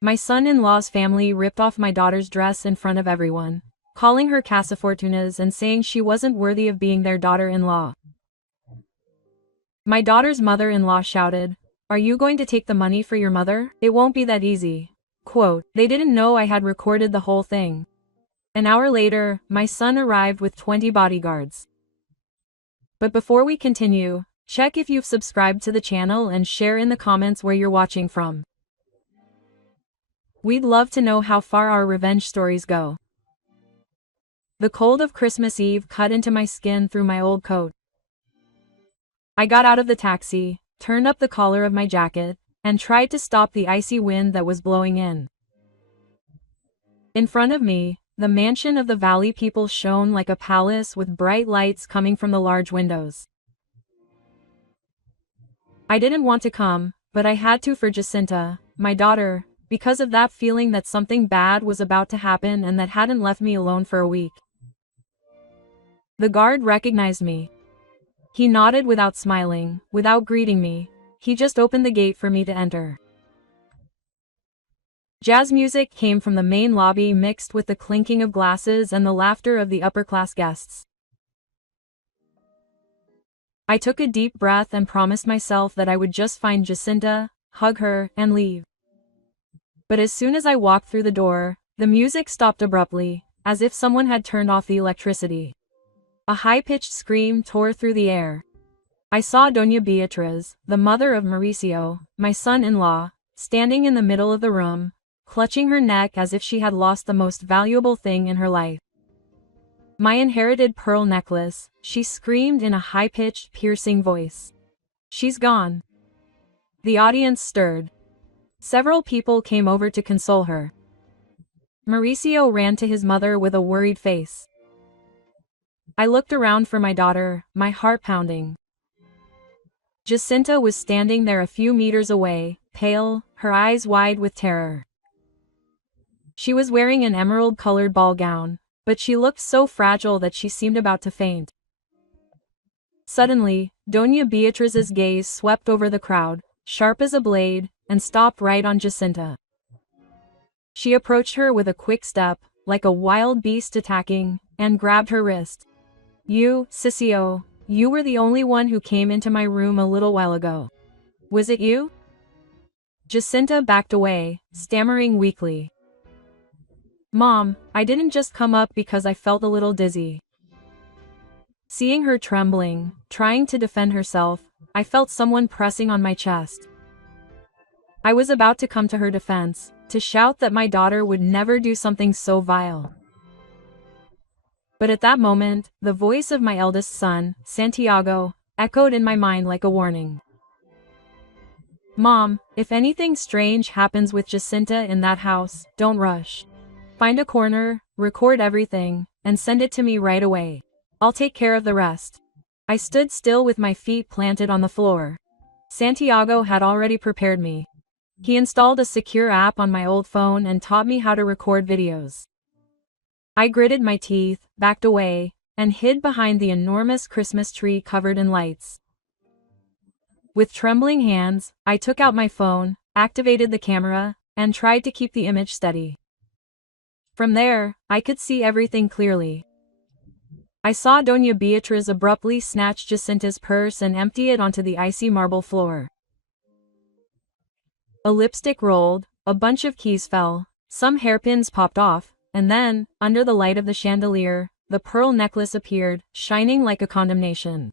My son-in-law's family ripped off my daughter's dress in front of everyone, calling her casa fortunas and saying she wasn't worthy of being their daughter-in-law. My daughter's mother-in-law shouted, "Are you going to take the money for your mother? It won't be that easy." Quote, they didn't know I had recorded the whole thing. An hour later, my son arrived with 20 bodyguards. But before we continue, check if you've subscribed to the channel and share in the comments where you're watching from. We'd love to know how far our revenge stories go. The cold of Christmas Eve cut into my skin through my old coat. I got out of the taxi, turned up the collar of my jacket, and tried to stop the icy wind that was blowing in. In front of me, the mansion of the valley people shone like a palace with bright lights coming from the large windows. I didn't want to come, but I had to for Jacinta, my daughter, because of that feeling that something bad was about to happen and that hadn't left me alone for a week. The guard recognized me. He nodded without smiling, without greeting me. He just opened the gate for me to enter. Jazz music came from the main lobby mixed with the clinking of glasses and the laughter of the upper-class guests. I took a deep breath and promised myself that I would just find Jacinta, hug her, and leave. But as soon as I walked through the door, the music stopped abruptly, as if someone had turned off the electricity. A high-pitched scream tore through the air. I saw Doña Beatriz, the mother of Mauricio, my son-in-law, standing in the middle of the room, clutching her neck as if she had lost the most valuable thing in her life. My inherited pearl necklace, she screamed in a high-pitched, piercing voice. She's gone. The audience stirred. Several people came over to console her. Mauricio ran to his mother with a worried face. I looked around for my daughter, my heart pounding. Jacinta was standing there a few meters away, pale, her eyes wide with terror. She was wearing an emerald-colored ball gown, but she looked so fragile that she seemed about to faint. Suddenly, Doña Beatriz's gaze swept over the crowd, sharp as a blade, and stopped right on Jacinta. She approached her with a quick step, like a wild beast attacking, and grabbed her wrist. "You, Sissio, you were the only one who came into my room a little while ago. Was it you?" Jacinta backed away, stammering weakly. "Mom, I didn't just come up because I felt a little dizzy." Seeing her trembling, trying to defend herself, I felt someone pressing on my chest. I was about to come to her defense, to shout that my daughter would never do something so vile. But at that moment, the voice of my eldest son, Santiago, echoed in my mind like a warning. "Mom, if anything strange happens with Jacinta in that house, don't rush. Find a corner, record everything, and send it to me right away. I'll take care of the rest." I stood still with my feet planted on the floor. Santiago had already prepared me. He installed a secure app on my old phone and taught me how to record videos. I gritted my teeth, backed away, and hid behind the enormous Christmas tree covered in lights. With trembling hands, I took out my phone, activated the camera, and tried to keep the image steady. From there, I could see everything clearly. I saw Doña Beatriz abruptly snatch Jacinta's purse and empty it onto the icy marble floor. A lipstick rolled, a bunch of keys fell, some hairpins popped off, and then, under the light of the chandelier, the pearl necklace appeared, shining like a condemnation.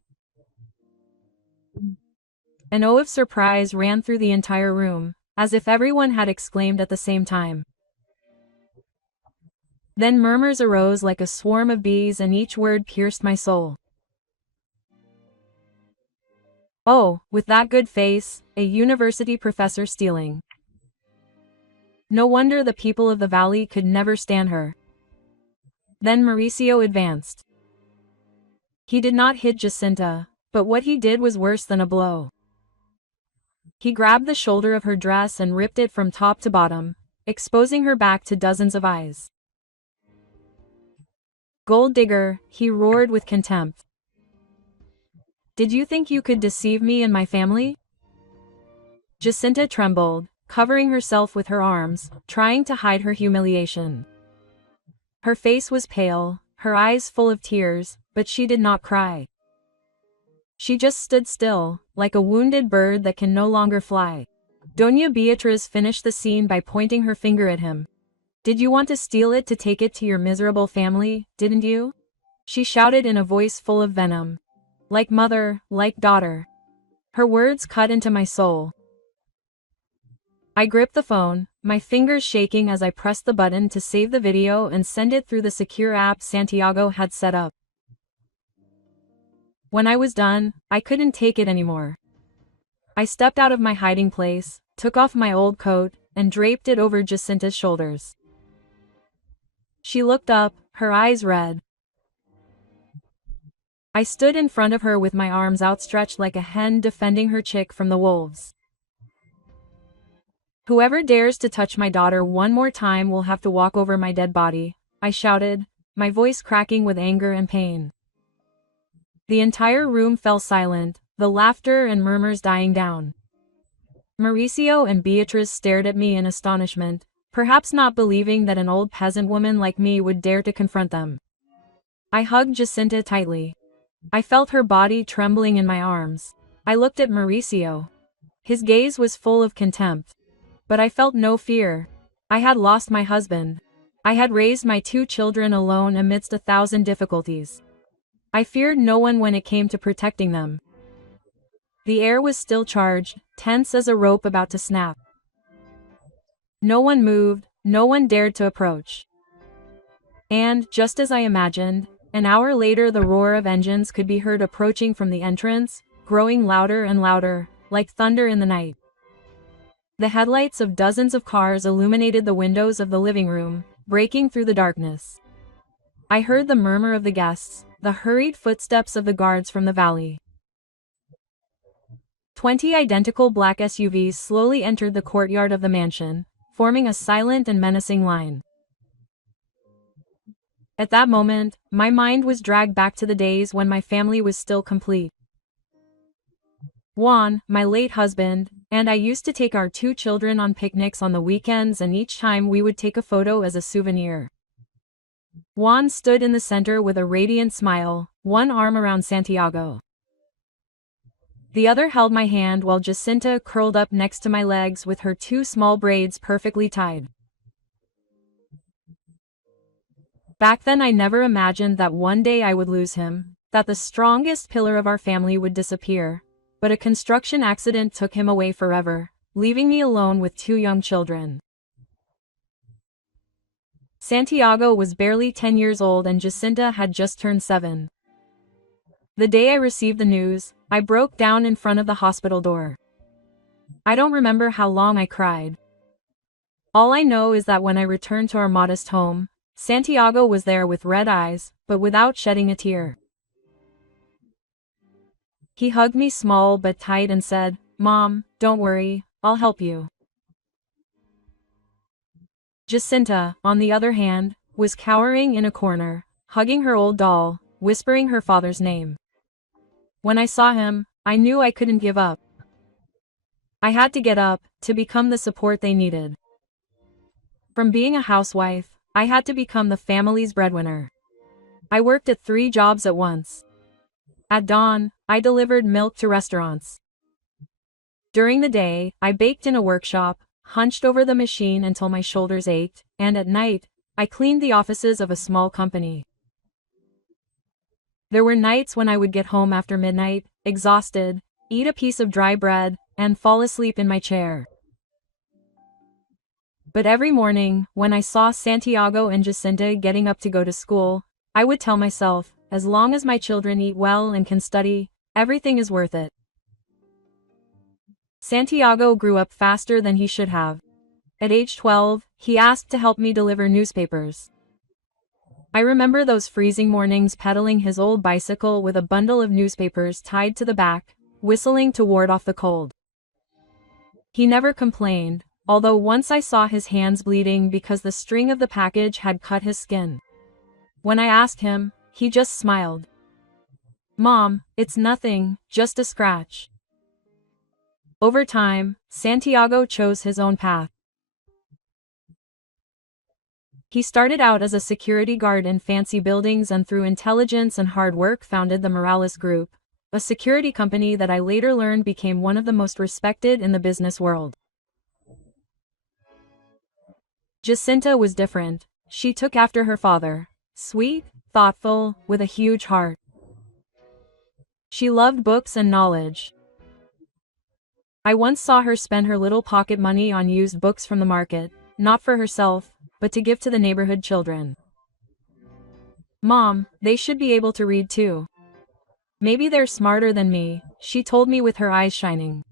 An oath of surprise ran through the entire room, as if everyone had exclaimed at the same time. Then murmurs arose like a swarm of bees and each word pierced my soul. "Oh, with that good face, a university professor stealing. No wonder the people of the valley could never stand her." Then Mauricio advanced. He did not hit Jacinta, but what he did was worse than a blow. He grabbed the shoulder of her dress and ripped it from top to bottom, exposing her back to dozens of eyes. "Gold digger," he roared with contempt. "Did you think you could deceive me and my family?" Jacinta trembled, covering herself with her arms, trying to hide her humiliation. Her face was pale, her eyes full of tears, but she did not cry. She just stood still, like a wounded bird that can no longer fly. Doña Beatriz finished the scene by pointing her finger at him. "Did you want to steal it to take it to your miserable family, didn't you?" She shouted in a voice full of venom. Like mother, like daughter. Her words cut into my soul. I gripped the phone, my fingers shaking as I pressed the button to save the video and send it through the secure app Santiago had set up. When I was done, I couldn't take it anymore. I stepped out of my hiding place, took off my old coat, and draped it over Jacinta's shoulders. She looked up, her eyes red. I stood in front of her with my arms outstretched like a hen defending her chick from the wolves. "Whoever dares to touch my daughter one more time will have to walk over my dead body," I shouted, my voice cracking with anger and pain. The entire room fell silent, the laughter and murmurs dying down. Mauricio and Beatriz stared at me in astonishment, perhaps not believing that an old peasant woman like me would dare to confront them. I hugged Jacinta tightly. I felt her body trembling in my arms. I looked at Mauricio. His gaze was full of contempt. But I felt no fear. I had lost my husband. I had raised my 2 children alone amidst 1,000 difficulties. I feared no one when it came to protecting them. The air was still charged, tense as a rope about to snap. No one moved, no one dared to approach. And, just as I imagined, an hour later the roar of engines could be heard approaching from the entrance, growing louder and louder, like thunder in the night. The headlights of dozens of cars illuminated the windows of the living room, breaking through the darkness. I heard the murmur of the guests, the hurried footsteps of the guards from the valley. 20 identical black SUVs slowly entered the courtyard of the mansion, forming a silent and menacing line. At that moment, my mind was dragged back to the days when my family was still complete. Juan, my late husband, and I used to take our 2 children on picnics on the weekends, and each time we would take a photo as a souvenir. Juan stood in the center with a radiant smile, one arm around Santiago. The other held my hand while Jacinta curled up next to my legs with her 2 small braids perfectly tied. Back then I never imagined that one day I would lose him, that the strongest pillar of our family would disappear. But a construction accident took him away forever, leaving me alone with 2 young children. Santiago was barely 10 years old and Jacinta had just turned 7. The day I received the news, I broke down in front of the hospital door. I don't remember how long I cried. All I know is that when I returned to our modest home, Santiago was there with red eyes, but without shedding a tear. He hugged me small but tight and said, "Mom, don't worry, I'll help you." Jacinta, on the other hand, was cowering in a corner, hugging her old doll, whispering her father's name. When I saw him, I knew I couldn't give up. I had to get up, to become the support they needed. From being a housewife, I had to become the family's breadwinner. I worked at 3 jobs at once. At dawn, I delivered milk to restaurants. During the day, I baked in a workshop, hunched over the machine until my shoulders ached, and at night, I cleaned the offices of a small company. There were nights when I would get home after midnight, exhausted, eat a piece of dry bread, and fall asleep in my chair. But every morning, when I saw Santiago and Jacinta getting up to go to school, I would tell myself, as long as my children eat well and can study, everything is worth it. Santiago grew up faster than he should have. At age 12, he asked to help me deliver newspapers. I remember those freezing mornings pedaling his old bicycle with a bundle of newspapers tied to the back, whistling to ward off the cold. He never complained, although once I saw his hands bleeding because the string of the package had cut his skin. When I asked him, he just smiled. "Mom, it's nothing, just a scratch." Over time, Santiago chose his own path. He started out as a security guard in fancy buildings and through intelligence and hard work founded the Morales Group, a security company that I later learned became one of the most respected in the business world. Jacinta was different. She took after her father. Sweet, thoughtful, with a huge heart. She loved books and knowledge. I once saw her spend her little pocket money on used books from the market, not for herself, but to give to the neighborhood children. "Mom, they should be able to read too. Maybe they're smarter than me," she told me with her eyes shining.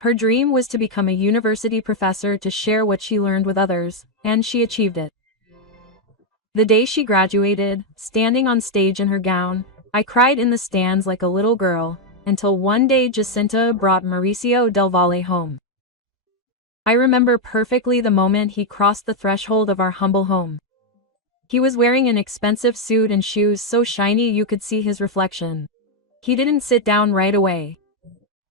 Her dream was to become a university professor to share what she learned with others, and she achieved it. The day she graduated, standing on stage in her gown, I cried in the stands like a little girl, until one day Jacinta brought Mauricio del Valle home. I remember perfectly the moment he crossed the threshold of our humble home. He was wearing an expensive suit and shoes so shiny you could see his reflection. He didn't sit down right away.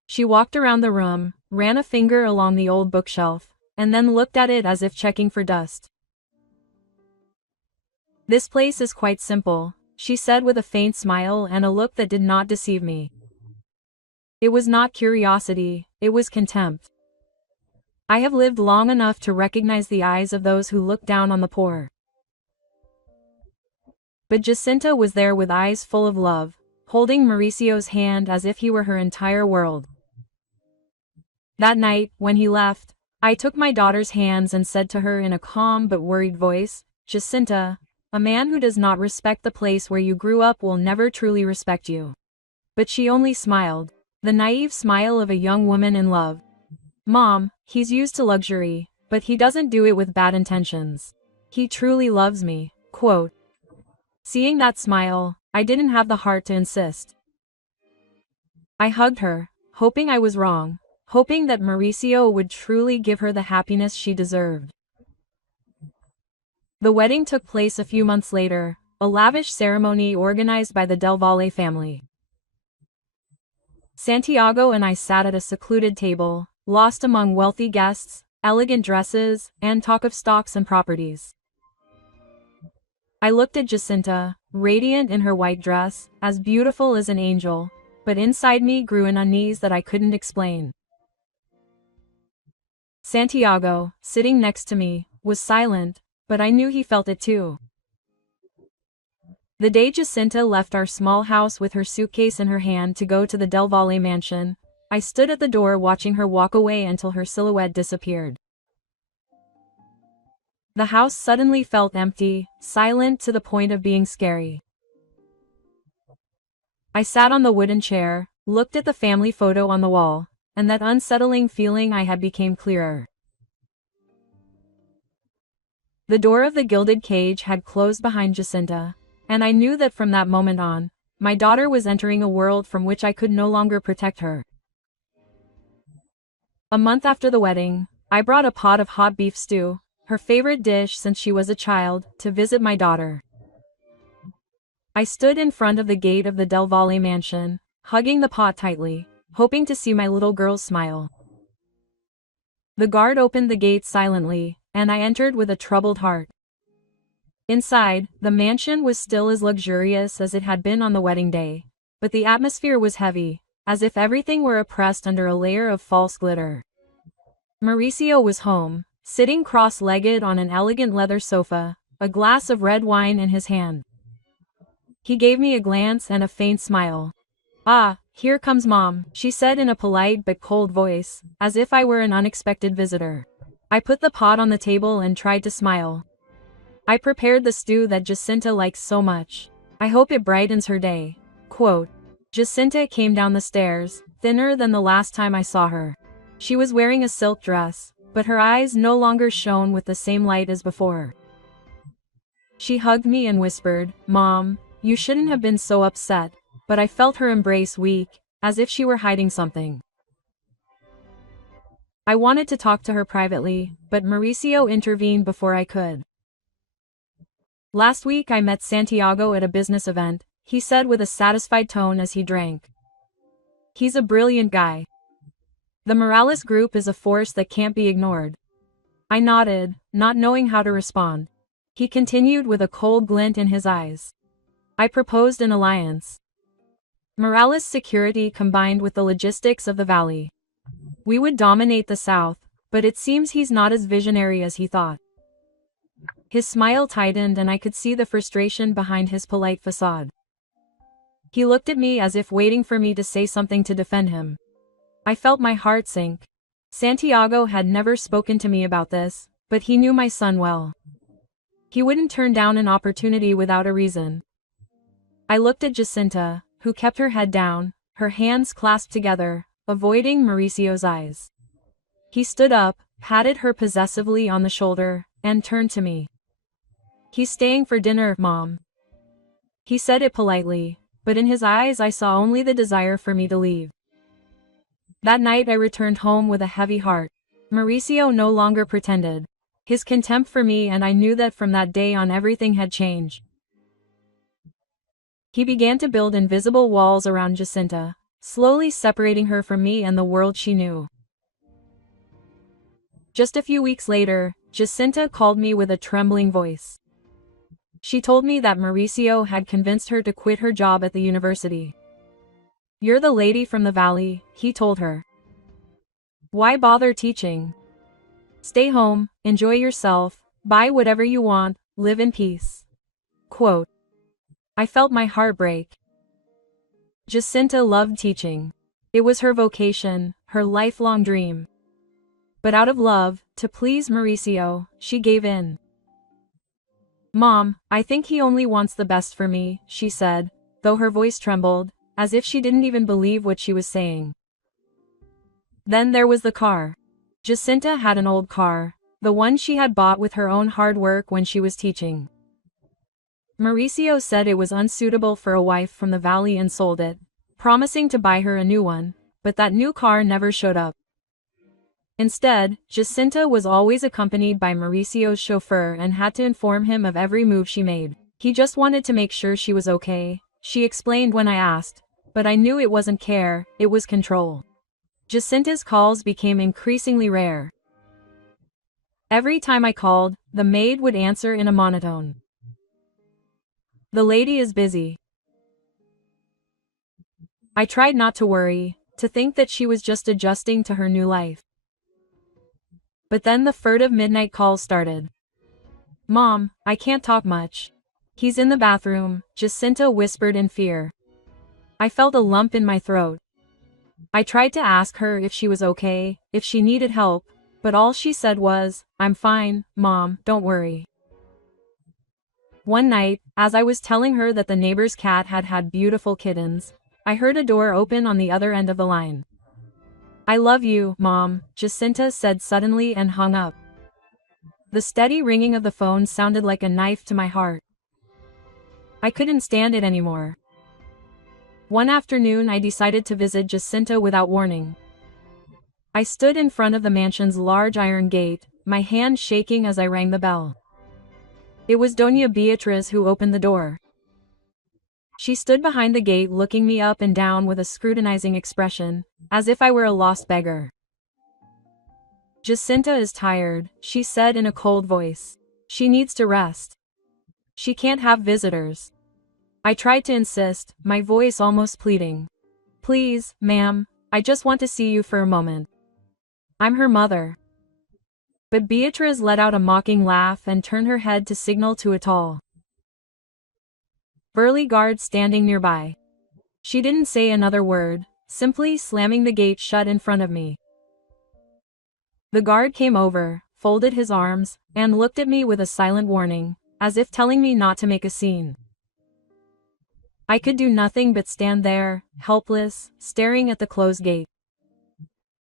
She walked around the room, ran a finger along the old bookshelf, and then looked at it as if checking for dust. "This place is quite simple," she said with a faint smile and a look that did not deceive me. It was not curiosity, it was contempt. I have lived long enough to recognize the eyes of those who look down on the poor. But Jacinta was there with eyes full of love, holding Mauricio's hand as if he were her entire world. That night, when he left, I took my daughter's hands and said to her in a calm but worried voice, "Jacinta, a man who does not respect the place where you grew up will never truly respect you." But she only smiled, the naive smile of a young woman in love. "Mom, he's used to luxury, but he doesn't do it with bad intentions. He truly loves me." Quote. Seeing that smile, I didn't have the heart to insist. I hugged her, hoping I was wrong, hoping that Mauricio would truly give her the happiness she deserved. The wedding took place a few months later, a lavish ceremony organized by the Del Valle family. Santiago and I sat at a secluded table, lost among wealthy guests, elegant dresses, and talk of stocks and properties. I looked at Jacinta, radiant in her white dress, as beautiful as an angel, but inside me grew an unease that I couldn't explain. Santiago, sitting next to me, was silent, but I knew he felt it too. The day Jacinta left our small house with her suitcase in her hand to go to the Del Valle mansion, I stood at the door watching her walk away until her silhouette disappeared. The house suddenly felt empty, silent to the point of being scary. I sat on the wooden chair, looked at the family photo on the wall, and that unsettling feeling I had became clearer. The door of the gilded cage had closed behind Jacinta, and I knew that from that moment on, my daughter was entering a world from which I could no longer protect her. A month after the wedding, I brought a pot of hot beef stew, her favorite dish since she was a child, to visit my daughter. I stood in front of the gate of the Del Valle mansion, hugging the pot tightly, hoping to see my little girl's smile. The guard opened the gate silently, and I entered with a troubled heart. Inside, the mansion was still as luxurious as it had been on the wedding day, but the atmosphere was heavy, as if everything were oppressed under a layer of false glitter. Mauricio was home, sitting cross-legged on an elegant leather sofa, a glass of red wine in his hand. He gave me a glance and a faint smile. "Ah, here comes Mom," she said in a polite but cold voice, as if I were an unexpected visitor. I put the pot on the table and tried to smile. "I prepared the stew that Jacinta likes so much. I hope it brightens her day." Quote. Jacinta came down the stairs, thinner than the last time I saw her. She was wearing a silk dress, but her eyes no longer shone with the same light as before. She hugged me and whispered, "Mom, you shouldn't have been so upset," but I felt her embrace weak, as if she were hiding something. I wanted to talk to her privately, but Mauricio intervened before I could. "Last week I met Santiago at a business event," he said with a satisfied tone as he drank. "He's a brilliant guy. The Morales group is a force that can't be ignored. I nodded, not knowing how to respond. He continued with a cold glint in his eyes. I proposed an alliance. Morales' security combined with the logistics of the valley. We would dominate the South, but it seems he's not as visionary as he thought. His smile tightened and I could see the frustration behind his polite facade. He looked at me as if waiting for me to say something to defend him. I felt my heart sink. Santiago had never spoken to me about this, but he knew my son well. He wouldn't turn down an opportunity without a reason. I looked at Jacinta, who kept her head down, her hands clasped together, avoiding Mauricio's eyes. He stood up, patted her possessively on the shoulder, and turned to me. "He's staying for dinner, Mom." He said it politely, but in his eyes I saw only the desire for me to leave. That night I returned home with a heavy heart. Mauricio no longer pretended his contempt for me, and I knew that from that day on everything had changed. He began to build invisible walls around Jacinta, slowly separating her from me and the world she knew. Just a few weeks later, Jacinta called me with a trembling voice. She told me that Mauricio had convinced her to quit her job at the university. "You're the lady from the valley," he told her. "Why bother teaching? Stay home, enjoy yourself, buy whatever you want, live in peace." Quote. I felt my heart break. Jacinta loved teaching. It was her vocation, her lifelong dream. But out of love, to please Mauricio, she gave in. "Mom, I think he only wants the best for me," she said, though her voice trembled, as if she didn't even believe what she was saying. Then there was the car. Jacinta had an old car, the one she had bought with her own hard work when she was teaching. Mauricio said it was unsuitable for a wife from the valley and sold it, promising to buy her a new one, but that new car never showed up. Instead, Jacinta was always accompanied by Mauricio's chauffeur and had to inform him of every move she made. "He just wanted to make sure she was okay," she explained when I asked, but I knew it wasn't care, it was control. Jacinta's calls became increasingly rare. Every time I called, the maid would answer in a monotone. "The lady is busy." I tried not to worry, to think that she was just adjusting to her new life. But then the furtive midnight calls started. "Mom, I can't talk much. He's in the bathroom," Jacinta whispered in fear. I felt a lump in my throat. I tried to ask her if she was okay, if she needed help, but all she said was, "I'm fine, Mom, don't worry." One night, as I was telling her that the neighbor's cat had had beautiful kittens, I heard a door open on the other end of the line. "I love you, Mom," Jacinta said suddenly and hung up. The steady ringing of the phone sounded like a knife to my heart. I couldn't stand it anymore. One afternoon I decided to visit Jacinta without warning. I stood in front of the mansion's large iron gate, my hand shaking as I rang the bell. It was Doña Beatriz who opened the door. She stood behind the gate looking me up and down with a scrutinizing expression, as if I were a lost beggar. "Jacinta is tired," she said in a cold voice. "She needs to rest. She can't have visitors." I tried to insist, my voice almost pleading. "Please, ma'am, I just want to see you for a moment. I'm her mother." But Beatriz let out a mocking laugh and turned her head to signal to a tall, burly guard standing nearby. She didn't say another word, simply slamming the gate shut in front of me. The guard came over, folded his arms, and looked at me with a silent warning, as if telling me not to make a scene. I could do nothing but stand there, helpless, staring at the closed gate.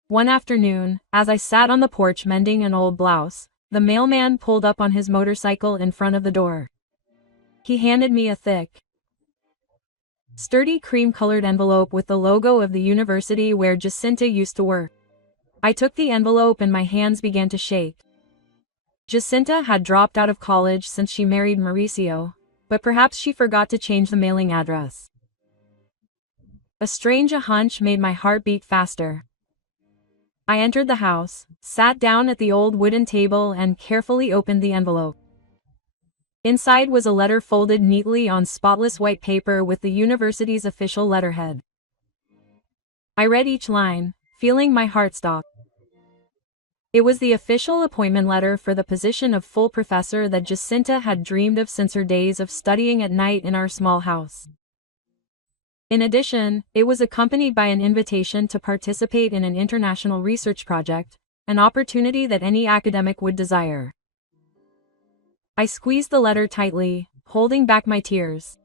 One afternoon, as I sat on the porch mending an old blouse, the mailman pulled up on his motorcycle in front of the door. He handed me a thick, sturdy cream-colored envelope with the logo of the university where Jacinta used to work. I took the envelope and my hands began to shake. Jacinta had dropped out of college since she married Mauricio, but perhaps she forgot to change the mailing address. A strange hunch made my heart beat faster. I entered the house, sat down at the old wooden table and carefully opened the envelope. Inside was a letter folded neatly on spotless white paper with the university's official letterhead. I read each line, feeling my heart stop. It was the official appointment letter for the position of full professor that Jacinta had dreamed of since her days of studying at night in our small house. In addition, it was accompanied by an invitation to participate in an international research project, an opportunity that any academic would desire. I squeezed the letter tightly, holding back my tears.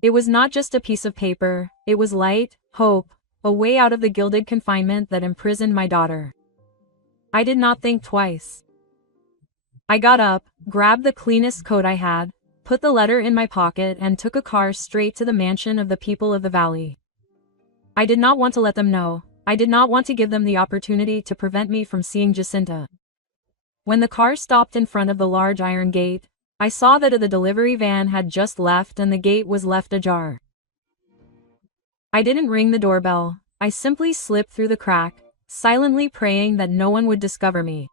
It was not just a piece of paper, it was light, hope, a way out of the gilded confinement that imprisoned my daughter. I did not think twice. I got up, grabbed the cleanest coat I had, put the letter in my pocket and took a car straight to the mansion of the people of the valley. I did not want to let them know. I did not want to give them the opportunity to prevent me from seeing Jacinta. When the car stopped in front of the large iron gate, I saw that the delivery van had just left and the gate was left ajar. I didn't ring the doorbell, I simply slipped through the crack, silently praying that no one would discover me.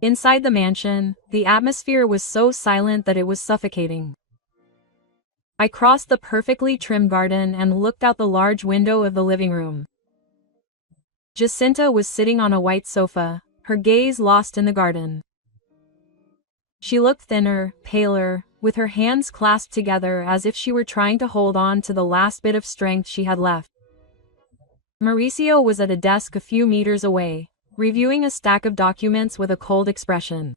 Inside the mansion, the atmosphere was so silent that it was suffocating. I crossed the perfectly trimmed garden and looked out the large window of the living room. Jacinta was sitting on a white sofa, her gaze lost in the garden. She looked thinner, paler, with her hands clasped together as if she were trying to hold on to the last bit of strength she had left. Mauricio was at a desk a few meters away, reviewing a stack of documents with a cold expression.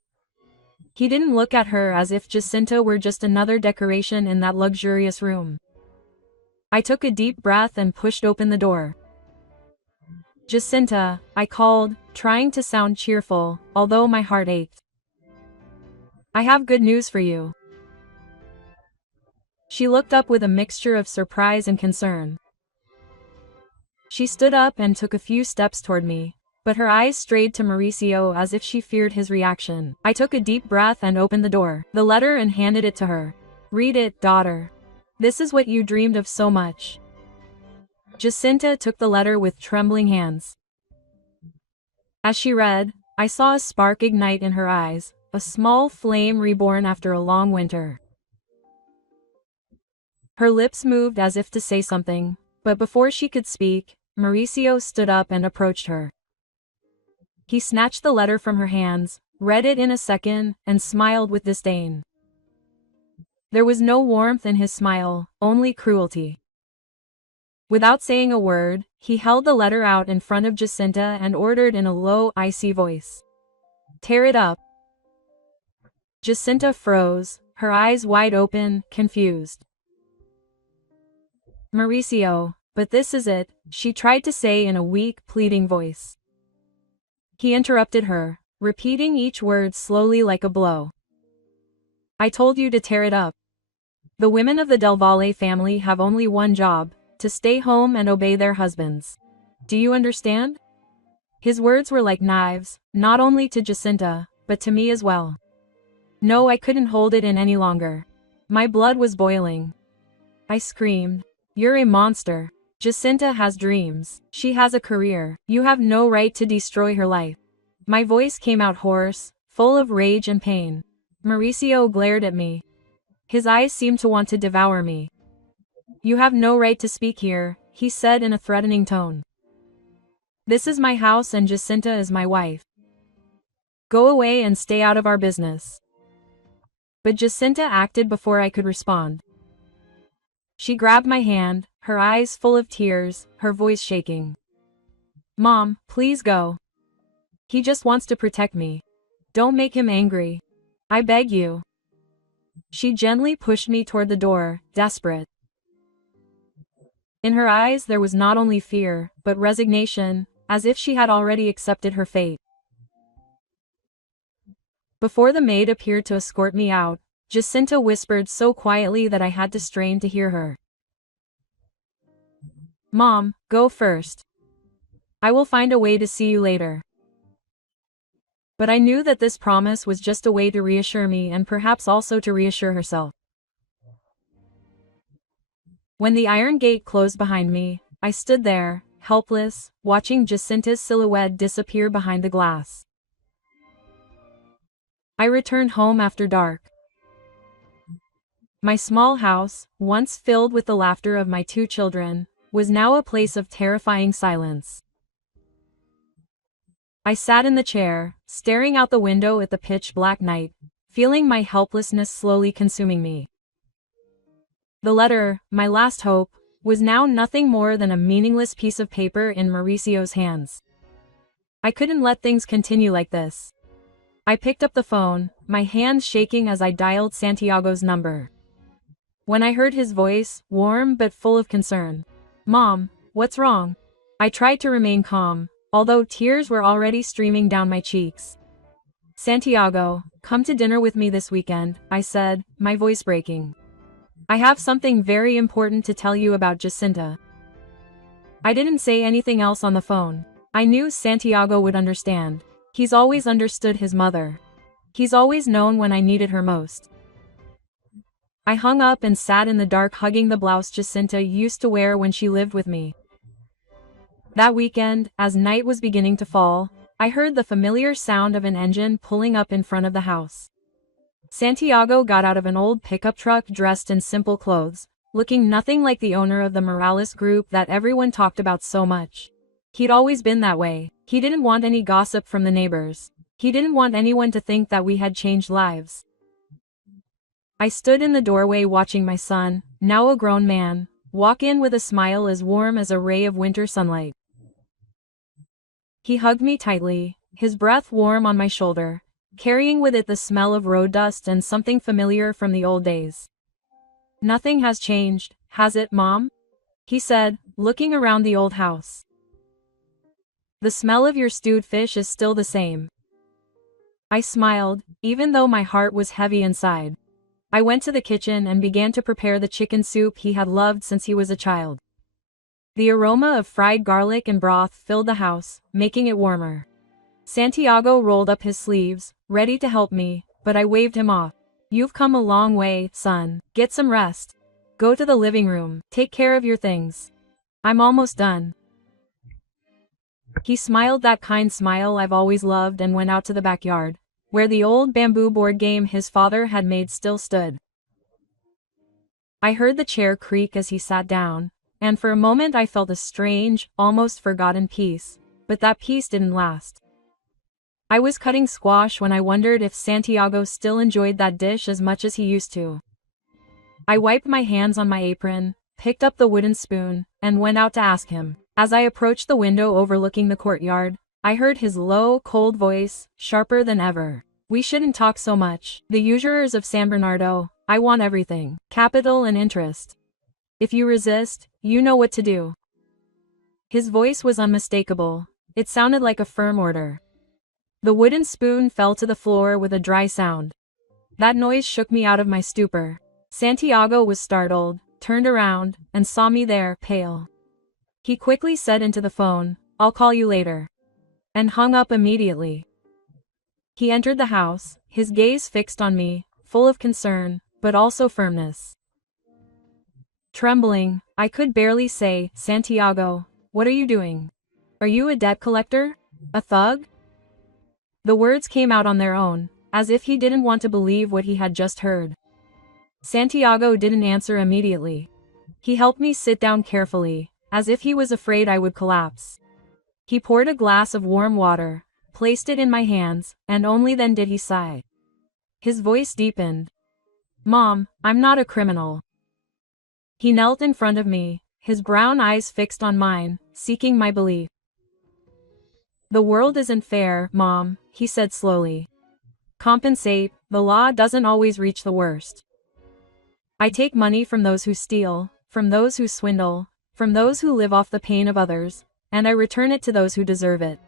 He didn't look at her as if Jacinta were just another decoration in that luxurious room. I took a deep breath and pushed open the door. "Jacinta," I called, trying to sound cheerful, although my heart ached. "I have good news for you." She looked up with a mixture of surprise and concern. She stood up and took a few steps toward me, but her eyes strayed to Mauricio as if she feared his reaction. I took a deep breath and opened the door, the letter, and handed it to her. "Read it, daughter. This is what you dreamed of so much." Jacinta took the letter with trembling hands. As she read, I saw a spark ignite in her eyes, a small flame reborn after a long winter. Her lips moved as if to say something, but before she could speak, Mauricio stood up and approached her. He snatched the letter from her hands, read it in a second, and smiled with disdain. There was no warmth in his smile, only cruelty. Without saying a word, he held the letter out in front of Jacinta and ordered in a low, icy voice, "Tear it up." Jacinta froze, her eyes wide open, confused. "Mauricio, but this is it," she tried to say in a weak, pleading voice. He interrupted her, repeating each word slowly like a blow. "I told you to tear it up. The women of the Del Valle family have only one job, to stay home and obey their husbands. Do you understand?" His words were like knives, not only to Jacinta, but to me as well. No, I couldn't hold it in any longer. My blood was boiling. I screamed, "You're a monster. Jacinta has dreams. She has a career. You have no right to destroy her life." My voice came out hoarse, full of rage and pain. Mauricio glared at me. His eyes seemed to want to devour me. "You have no right to speak here," he said in a threatening tone. "This is my house and Jacinta is my wife. Go away and stay out of our business." But Jacinta acted before I could respond. She grabbed my hand, her eyes full of tears, her voice shaking. "Mom, please go. He just wants to protect me. Don't make him angry. I beg you." She gently pushed me toward the door, desperate. In her eyes there was not only fear, but resignation, as if she had already accepted her fate. Before the maid appeared to escort me out, Jacinta whispered so quietly that I had to strain to hear her. "Mom, go first. I will find a way to see you later." But I knew that this promise was just a way to reassure me and perhaps also to reassure herself. When the iron gate closed behind me, I stood there, helpless, watching Jacinta's silhouette disappear behind the glass. I returned home after dark. My small house, once filled with the laughter of my 2 children, was now a place of terrifying silence. I sat in the chair, staring out the window at the pitch-black night, feeling my helplessness slowly consuming me. The letter, my last hope, was now nothing more than a meaningless piece of paper in Mauricio's hands. I couldn't let things continue like this. I picked up the phone, my hands shaking as I dialed Santiago's number. When I heard his voice, warm but full of concern. "Mom, what's wrong?" I tried to remain calm, although tears were already streaming down my cheeks. "Santiago, come to dinner with me this weekend," I said, my voice breaking. "I have something very important to tell you about Jacinta." I didn't say anything else on the phone. I knew Santiago would understand. He's always understood his mother. He's always known when I needed her most. I hung up and sat in the dark hugging the blouse Jacinta used to wear when she lived with me. That weekend, as night was beginning to fall, I heard the familiar sound of an engine pulling up in front of the house. Santiago got out of an old pickup truck dressed in simple clothes, looking nothing like the owner of the Morales group that everyone talked about so much. He'd always been that way. He didn't want any gossip from the neighbors. He didn't want anyone to think that we had changed lives. I stood in the doorway watching my son, now a grown man, walk in with a smile as warm as a ray of winter sunlight. He hugged me tightly, his breath warm on my shoulder, carrying with it the smell of road dust and something familiar from the old days. "Nothing has changed, has it, Mom?" he said, looking around the old house. "The smell of your stewed fish is still the same." I smiled, even though my heart was heavy inside. I went to the kitchen and began to prepare the chicken soup he had loved since he was a child. The aroma of fried garlic and broth filled the house, making it warmer. Santiago rolled up his sleeves, ready to help me, but I waved him off. "You've come a long way, son. Get some rest. Go to the living room, take care of your things. I'm almost done." He smiled that kind smile I've always loved and went out to the backyard, where the old bamboo board game his father had made still stood. I heard the chair creak as he sat down, and for a moment I felt a strange, almost forgotten peace, but that peace didn't last. I was cutting squash when I wondered if Santiago still enjoyed that dish as much as he used to. I wiped my hands on my apron, picked up the wooden spoon, and went out to ask him. As I approached the window overlooking the courtyard, I heard his low, cold voice, sharper than ever. "We shouldn't talk so much. The usurers of San Bernardo, I want everything, capital and interest. If you resist, you know what to do." His voice was unmistakable. It sounded like a firm order. The wooden spoon fell to the floor with a dry sound. That noise shook me out of my stupor. Santiago was startled, turned around, and saw me there, pale. He quickly said into the phone, "I'll call you later," and hung up immediately. He entered the house, his gaze fixed on me, full of concern, but also firmness. Trembling, I could barely say, "Santiago, what are you doing? Are you a debt collector? A thug?" The words came out on their own, as if he didn't want to believe what he had just heard. Santiago didn't answer immediately. He helped me sit down carefully, as if he was afraid I would collapse. He poured a glass of warm water, placed it in my hands, and only then did he sigh. His voice deepened. "Mom, I'm not a criminal." He knelt in front of me, his brown eyes fixed on mine, seeking my belief. "The world isn't fair, Mom," he said slowly. "Compensate, the law doesn't always reach the worst. I take money from those who steal, from those who swindle, from those who live off the pain of others, and I return it to those who deserve it."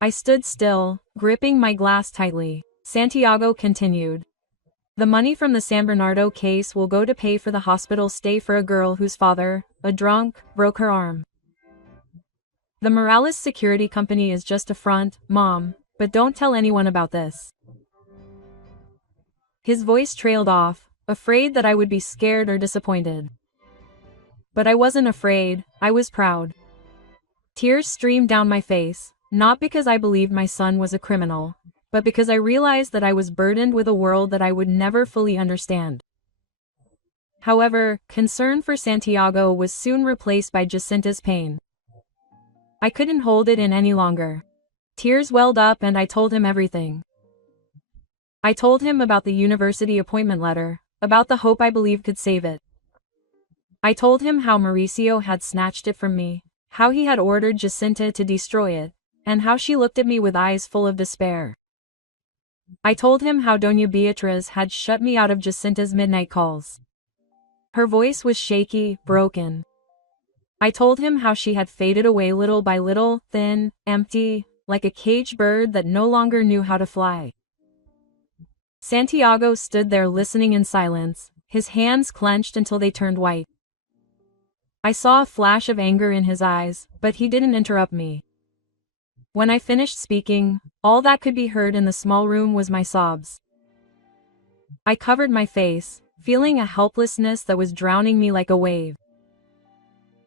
I stood still, gripping my glass tightly. Santiago continued. "The money from the San Bernardo case will go to pay for the hospital stay for a girl whose father, a drunk, broke her arm. The Morales security company is just a front, Mom, but don't tell anyone about this." His voice trailed off, afraid that I would be scared or disappointed. But I wasn't afraid, I was proud. Tears streamed down my face, not because I believed my son was a criminal, but because I realized that I was burdened with a world that I would never fully understand. However, concern for Santiago was soon replaced by Jacinta's pain. I couldn't hold it in any longer. Tears welled up and I told him everything. I told him about the university appointment letter, about the hope I believed could save it. I told him how Mauricio had snatched it from me, how he had ordered Jacinta to destroy it, and how she looked at me with eyes full of despair. I told him how Doña Beatriz had shut me out of Jacinta's midnight calls. Her voice was shaky, broken. I told him how she had faded away little by little, thin, empty, like a caged bird that no longer knew how to fly. Santiago stood there listening in silence, his hands clenched until they turned white. I saw a flash of anger in his eyes, but he didn't interrupt me. When I finished speaking, all that could be heard in the small room was my sobs. I covered my face, feeling a helplessness that was drowning me like a wave.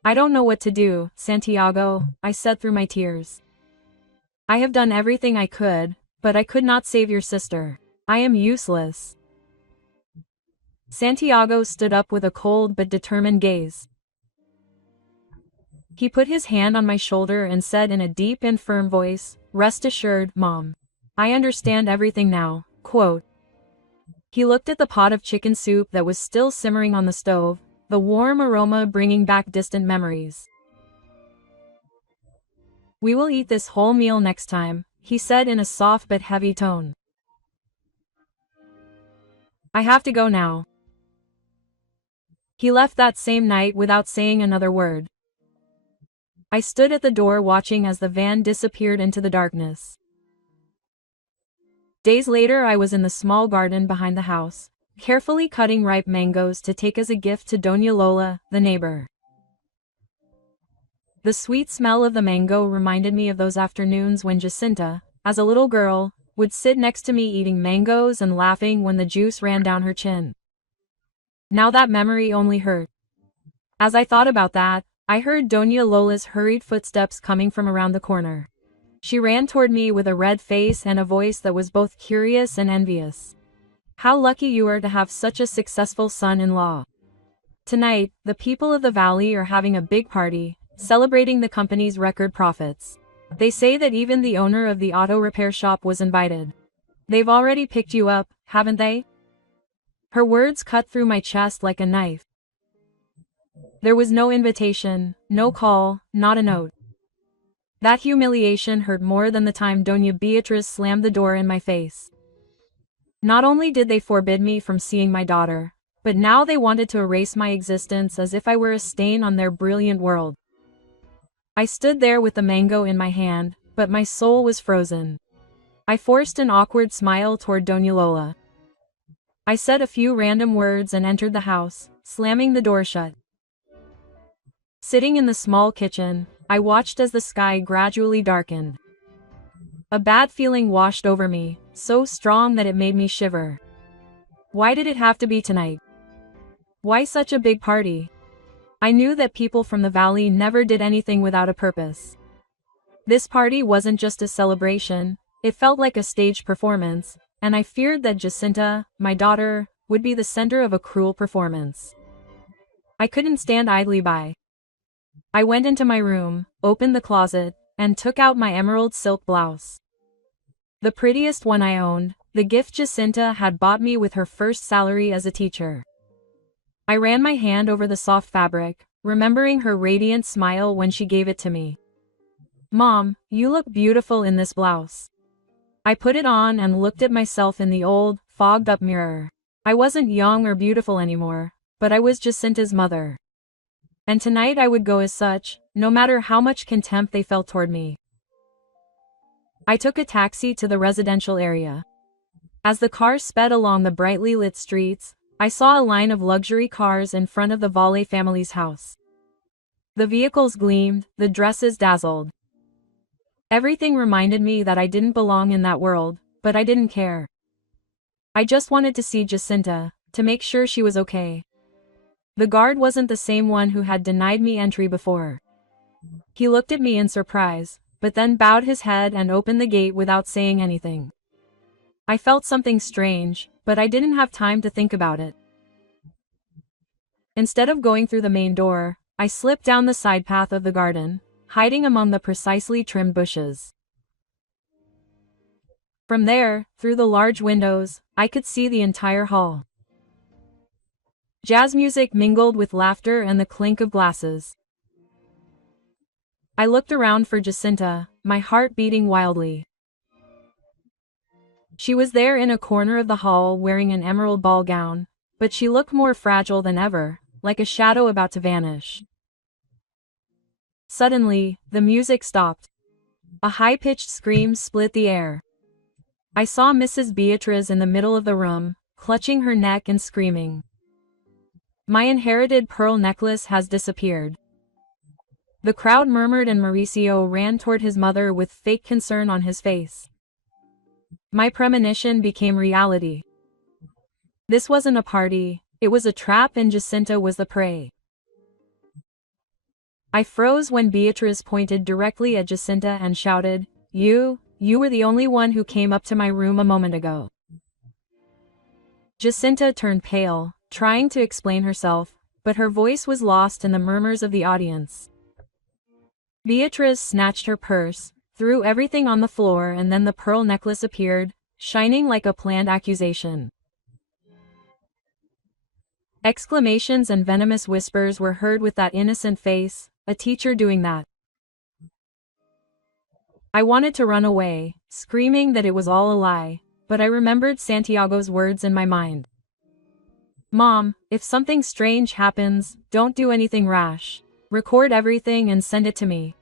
I don't know what to do, Santiago, I said through my tears. I have done everything I could, but I could not save your sister. I am useless. Santiago stood up with a cold but determined gaze. He put his hand on my shoulder and said in a deep and firm voice, "Rest assured, Mom. I understand everything now." Quote. He looked at the pot of chicken soup that was still simmering on the stove, the warm aroma bringing back distant memories. "We will eat this whole meal next time," he said in a soft but heavy tone. "I have to go now." He left that same night without saying another word. I stood at the door watching as the van disappeared into the darkness. Days later I was in the small garden behind the house, carefully cutting ripe mangoes to take as a gift to Doña Lola, the neighbor. The sweet smell of the mango reminded me of those afternoons when Jacinta, as a little girl, would sit next to me eating mangoes and laughing when the juice ran down her chin. Now that memory only hurt. As I thought about that, I heard Doña Lola's hurried footsteps coming from around the corner. She ran toward me with a red face and a voice that was both curious and envious. "How lucky you are to have such a successful son-in-law. Tonight, the people of the valley are having a big party, celebrating the company's record profits. They say that even the owner of the auto repair shop was invited. They've already picked you up, haven't they?" Her words cut through my chest like a knife. There was no invitation, no call, not a note. That humiliation hurt more than the time Doña Beatriz slammed the door in my face. Not only did they forbid me from seeing my daughter, but now they wanted to erase my existence as if I were a stain on their brilliant world. I stood there with the mango in my hand, but my soul was frozen. I forced an awkward smile toward Doña Lola. I said a few random words and entered the house, slamming the door shut. Sitting in the small kitchen, I watched as the sky gradually darkened. A bad feeling washed over me, so strong that it made me shiver. Why did it have to be tonight? Why such a big party? I knew that people from the valley never did anything without a purpose. This party wasn't just a celebration, it felt like a staged performance, and I feared that Jacinta, my daughter, would be the center of a cruel performance. I couldn't stand idly by. I went into my room, opened the closet, and took out my emerald silk blouse. The prettiest one I owned, the gift Jacinta had bought me with her first salary as a teacher. I ran my hand over the soft fabric, remembering her radiant smile when she gave it to me. "Mom, you look beautiful in this blouse." I put it on and looked at myself in the old, fogged-up mirror. I wasn't young or beautiful anymore, but I was Jacinta's mother. And tonight I would go as such, no matter how much contempt they felt toward me. I took a taxi to the residential area. As the car sped along the brightly lit streets, I saw a line of luxury cars in front of the Valle family's house. The vehicles gleamed, the dresses dazzled. Everything reminded me that I didn't belong in that world, but I didn't care. I just wanted to see Jacinta, to make sure she was okay. The guard wasn't the same one who had denied me entry before. He looked at me in surprise, but then bowed his head and opened the gate without saying anything. I felt something strange, but I didn't have time to think about it. Instead of going through the main door, I slipped down the side path of the garden, hiding among the precisely trimmed bushes. From there, through the large windows, I could see the entire hall. Jazz music mingled with laughter and the clink of glasses. I looked around for Jacinta, my heart beating wildly. She was there in a corner of the hall wearing an emerald ball gown, but she looked more fragile than ever, like a shadow about to vanish. Suddenly, the music stopped. A high-pitched scream split the air. I saw Mrs. Beatriz in the middle of the room, clutching her neck and screaming. My inherited pearl necklace has disappeared. The crowd murmured and Mauricio ran toward his mother with fake concern on his face. My premonition became reality. This wasn't a party, it was a trap and Jacinta was the prey. I froze when Beatriz pointed directly at Jacinta and shouted, You were the only one who came up to my room a moment ago." Jacinta turned pale, trying to explain herself, but her voice was lost in the murmurs of the audience. Beatriz snatched her purse, threw everything on the floor, and then the pearl necklace appeared, shining like a planned accusation. Exclamations and venomous whispers were heard with that innocent face, a teacher doing that. I wanted to run away, screaming that it was all a lie, but I remembered Santiago's words in my mind. "Mom, if something strange happens, don't do anything rash. Record everything and send it to me."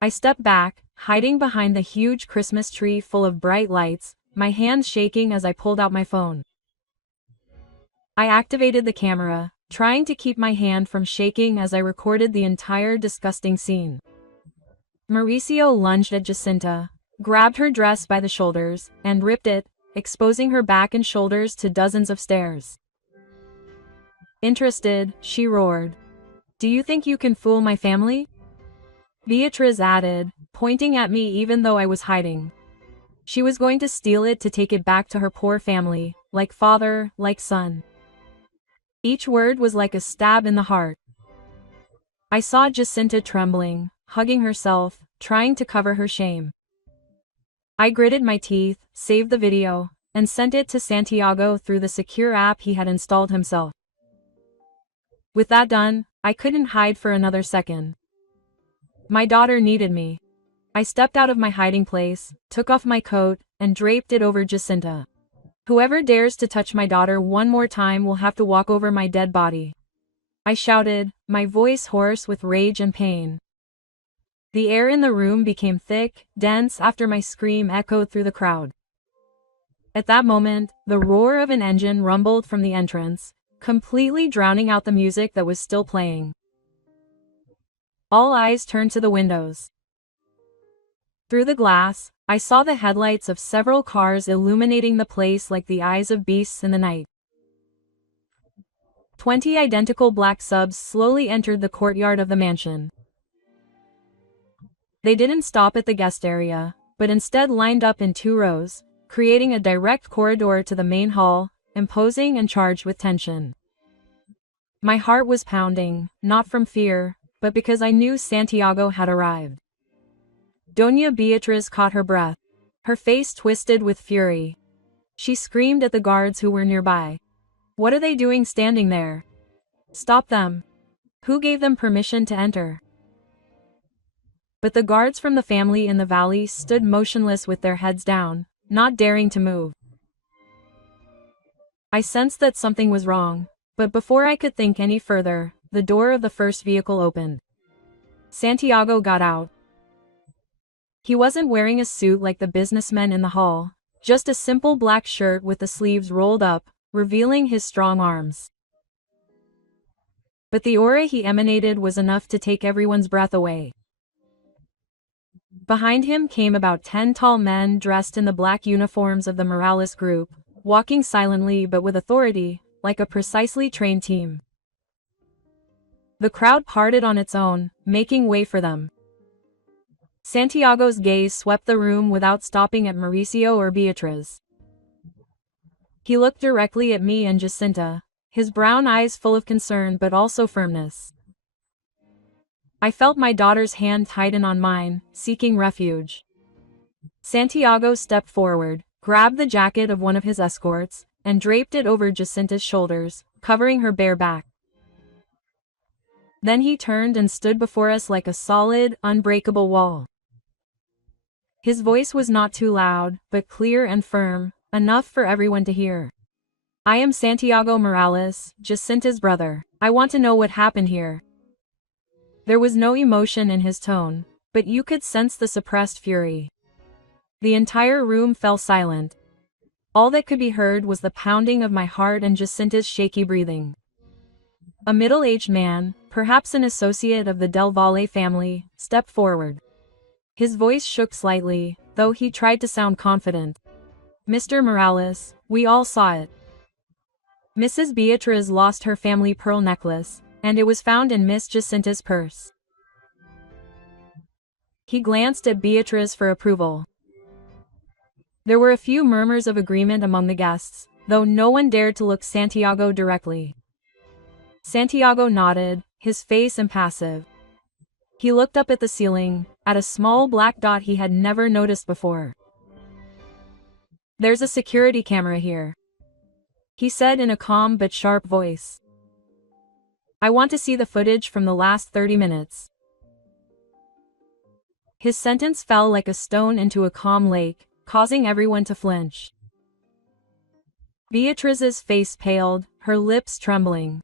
I stepped back, hiding behind the huge Christmas tree full of bright lights, my hands shaking as I pulled out my phone. I activated the camera, trying to keep my hand from shaking as I recorded the entire disgusting scene. Mauricio lunged at Jacinta, grabbed her dress by the shoulders, and ripped it, exposing her back and shoulders to dozens of stares. "Interested?" she roared. "Do you think you can fool my family?" Beatriz added, pointing at me even though I was hiding. She was going to steal it to take it back to her poor family, like father, like son. Each word was like a stab in the heart. I saw Jacinta trembling, hugging herself, trying to cover her shame. I gritted my teeth, saved the video, and sent it to Santiago through the secure app he had installed himself. With that done, I couldn't hide for another second. My daughter needed me. I stepped out of my hiding place, took off my coat, and draped it over Jacinta. "Whoever dares to touch my daughter one more time will have to walk over my dead body," I shouted, my voice hoarse with rage and pain. The air in the room became thick, dense after my scream echoed through the crowd. At that moment, the roar of an engine rumbled from the entrance, completely drowning out the music that was still playing. All eyes turned to the windows. Through the glass, I saw the headlights of several cars illuminating the place like the eyes of beasts in the night. 20 identical black subs slowly entered the courtyard of the mansion. They didn't stop at the guest area, but instead lined up in 2 rows, creating a direct corridor to the main hall, imposing and charged with tension. My heart was pounding, not from fear, but because I knew Santiago had arrived. Doña Beatriz caught her breath. Her face twisted with fury. She screamed at the guards who were nearby. "What are they doing standing there? Stop them! Who gave them permission to enter?" But the guards from the family in the valley stood motionless with their heads down, not daring to move. I sensed that something was wrong, but before I could think any further, the door of the first vehicle opened. Santiago got out. He wasn't wearing a suit like the businessmen in the hall, just a simple black shirt with the sleeves rolled up, revealing his strong arms. But the aura he emanated was enough to take everyone's breath away. Behind him came about 10 tall men dressed in the black uniforms of the Morales group, walking silently but with authority, like a precisely trained team. The crowd parted on its own, making way for them. Santiago's gaze swept the room without stopping at Mauricio or Beatriz. He looked directly at me and Jacinta, his brown eyes full of concern but also firmness. I felt my daughter's hand tighten on mine, seeking refuge. Santiago stepped forward, grabbed the jacket of one of his escorts, and draped it over Jacinta's shoulders, covering her bare back. Then he turned and stood before us like a solid, unbreakable wall. His voice was not too loud, but clear and firm, enough for everyone to hear. I am Santiago Morales, Jacinta's brother. I want to know what happened here. There was no emotion in his tone, but you could sense the suppressed fury. The entire room fell silent. All that could be heard was the pounding of my heart and Jacinta's shaky breathing. A middle-aged man, perhaps an associate of the Del Valle family, stepped forward. His voice shook slightly, though he tried to sound confident. Mr. Morales, we all saw it. Mrs. Beatriz lost her family pearl necklace, and it was found in Miss Jacinta's purse. He glanced at Beatriz for approval. There were a few murmurs of agreement among the guests, though no one dared to look Santiago directly. Santiago nodded, his face impassive. He looked up at the ceiling, at a small black dot he had never noticed before. There's a security camera here, he said in a calm but sharp voice. I want to see the footage from the last 30 minutes. His sentence fell like a stone into a calm lake, causing everyone to flinch. Beatriz's face paled, her lips trembling.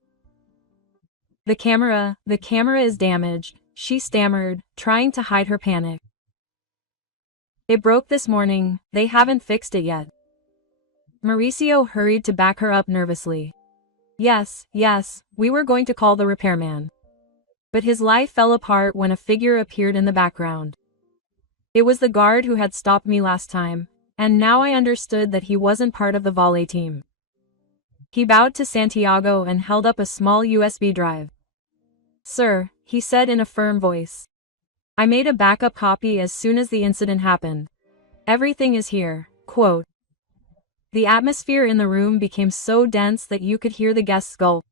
The camera is damaged, she stammered, trying to hide her panic. It broke this morning, they haven't fixed it yet. Mauricio hurried to back her up nervously. Yes, we were going to call the repairman. But his life fell apart when a figure appeared in the background. It was the guard who had stopped me last time, and now I understood that he wasn't part of the Valle team. He bowed to Santiago and held up a small USB drive. Sir, he said in a firm voice. I made a backup copy as soon as the incident happened. Everything is here, quote. The atmosphere in the room became so dense that you could hear the guests gulp.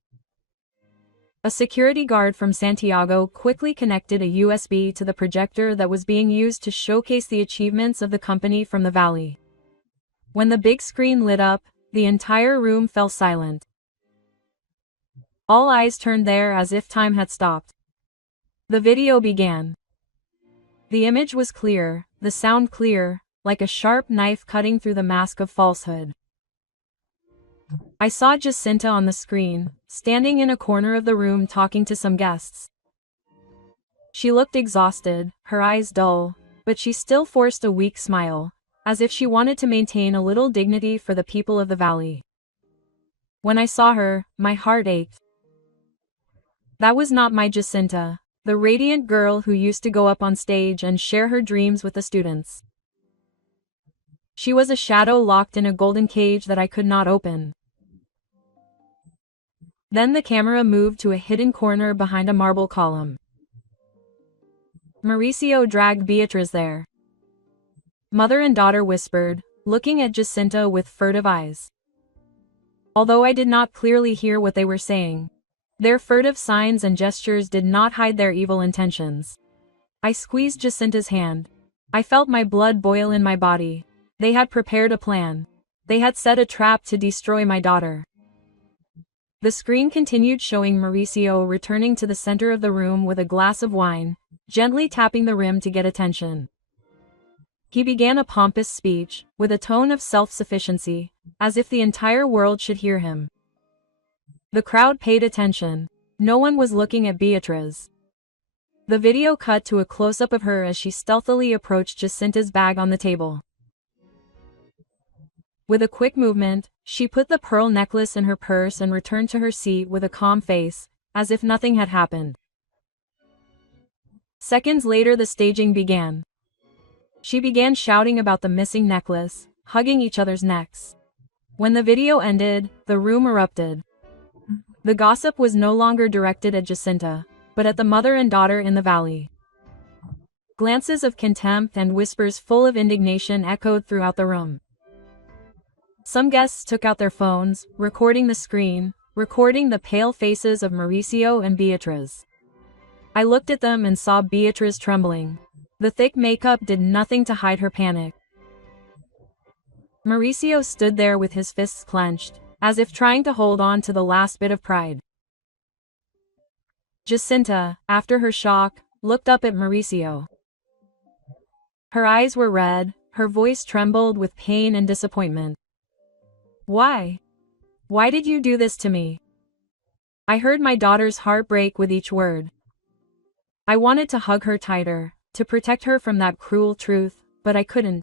A security guard from Santiago quickly connected a USB to the projector that was being used to showcase the achievements of the company from the valley. When the big screen lit up, the entire room fell silent. All eyes turned there as if time had stopped. The video began. The image was clear, the sound clear, like a sharp knife cutting through the mask of falsehood. I saw Jacinta on the screen, standing in a corner of the room talking to some guests. She looked exhausted, her eyes dull, but she still forced a weak smile, as if she wanted to maintain a little dignity for the people of the valley. When I saw her, my heart ached. That was not my Jacinta, the radiant girl who used to go up on stage and share her dreams with the students. She was a shadow locked in a golden cage that I could not open. Then the camera moved to a hidden corner behind a marble column. Mauricio dragged Beatriz there. Mother and daughter whispered, looking at Jacinta with furtive eyes. Although I did not clearly hear what they were saying, their furtive signs and gestures did not hide their evil intentions. I squeezed Jacinta's hand. I felt my blood boil in my body. They had prepared a plan. They had set a trap to destroy my daughter. The screen continued showing Mauricio returning to the center of the room with a glass of wine, gently tapping the rim to get attention. He began a pompous speech, with a tone of self-sufficiency, as if the entire world should hear him. The crowd paid attention. No one was looking at Beatriz. The video cut to a close-up of her as she stealthily approached Jacinta's bag on the table. With a quick movement, she put the pearl necklace in her purse and returned to her seat with a calm face, as if nothing had happened. Seconds later the staging began. She began shouting about the missing necklace, hugging each other's necks. When the video ended, the room erupted. The gossip was no longer directed at Jacinta. but at the mother and daughter in the valley. Glances of contempt and whispers full of indignation echoed throughout the room. Some guests took out their phones, recording the screen, recording the pale faces of Mauricio and Beatriz. I looked at them and saw Beatriz trembling. The thick makeup did nothing to hide her panic. Mauricio stood there with his fists clenched, as if trying to hold on to the last bit of pride. Jacinta, after her shock, looked up at Mauricio. Her eyes were red, her voice trembled with pain and disappointment. Why? Why did you do this to me? I heard my daughter's heart break with each word. I wanted to hug her tighter, to protect her from that cruel truth, but I couldn't.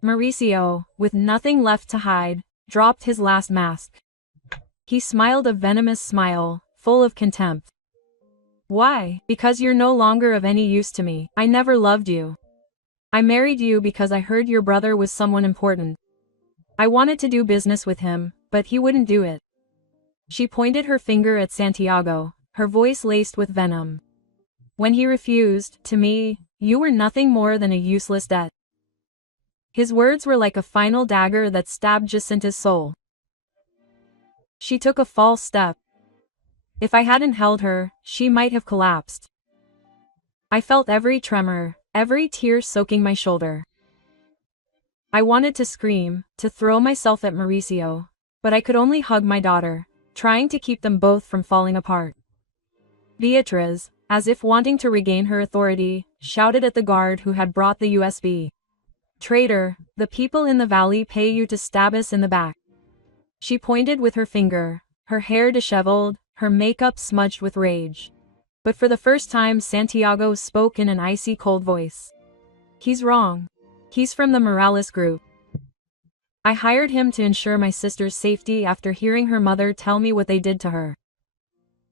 Mauricio, with nothing left to hide, dropped his last mask. He smiled a venomous smile, full of contempt. Why? Because you're no longer of any use to me. I never loved you. I married you because I heard your brother was someone important. I wanted to do business with him, but he wouldn't do it. She pointed her finger at Santiago, her voice laced with venom. When he refused, to me, you were nothing more than a useless debt. His words were like a final dagger that stabbed Jacinta's soul. She took a false step. If I hadn't held her, she might have collapsed. I felt every tremor, every tear soaking my shoulder. I wanted to scream, to throw myself at Mauricio, but I could only hug my daughter, trying to keep them both from falling apart. Beatriz, as if wanting to regain her authority, shouted at the guard who had brought the USB. Traitor, the people in the valley pay you to stab us in the back. She pointed with her finger, her hair disheveled, her makeup smudged with rage. But for the first time Santiago spoke in an icy cold voice. He's wrong. He's from the Morales group. I hired him to ensure my sister's safety after hearing her mother tell me what they did to her.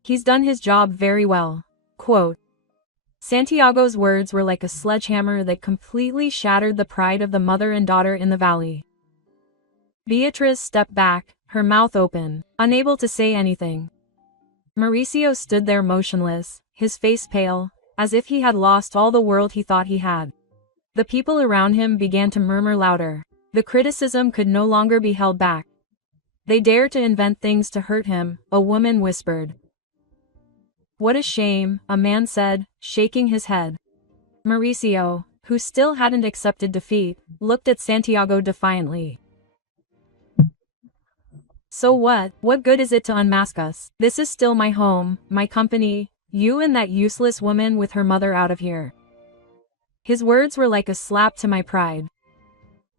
He's done his job very well. Quote. Santiago's words were like a sledgehammer that completely shattered the pride of the mother and daughter in the valley. Beatriz stepped back, her mouth open, unable to say anything. Mauricio stood there motionless, his face pale, as if he had lost all the world he thought he had. The people around him began to murmur louder. The criticism could no longer be held back. They dare to invent things to hurt him, a woman whispered. What a shame, a man said, shaking his head. Mauricio, who still hadn't accepted defeat, looked at Santiago defiantly. So what? What good is it to unmask us? This is still my home, my company, you and that useless woman with her mother out of here. His words were like a slap to my pride.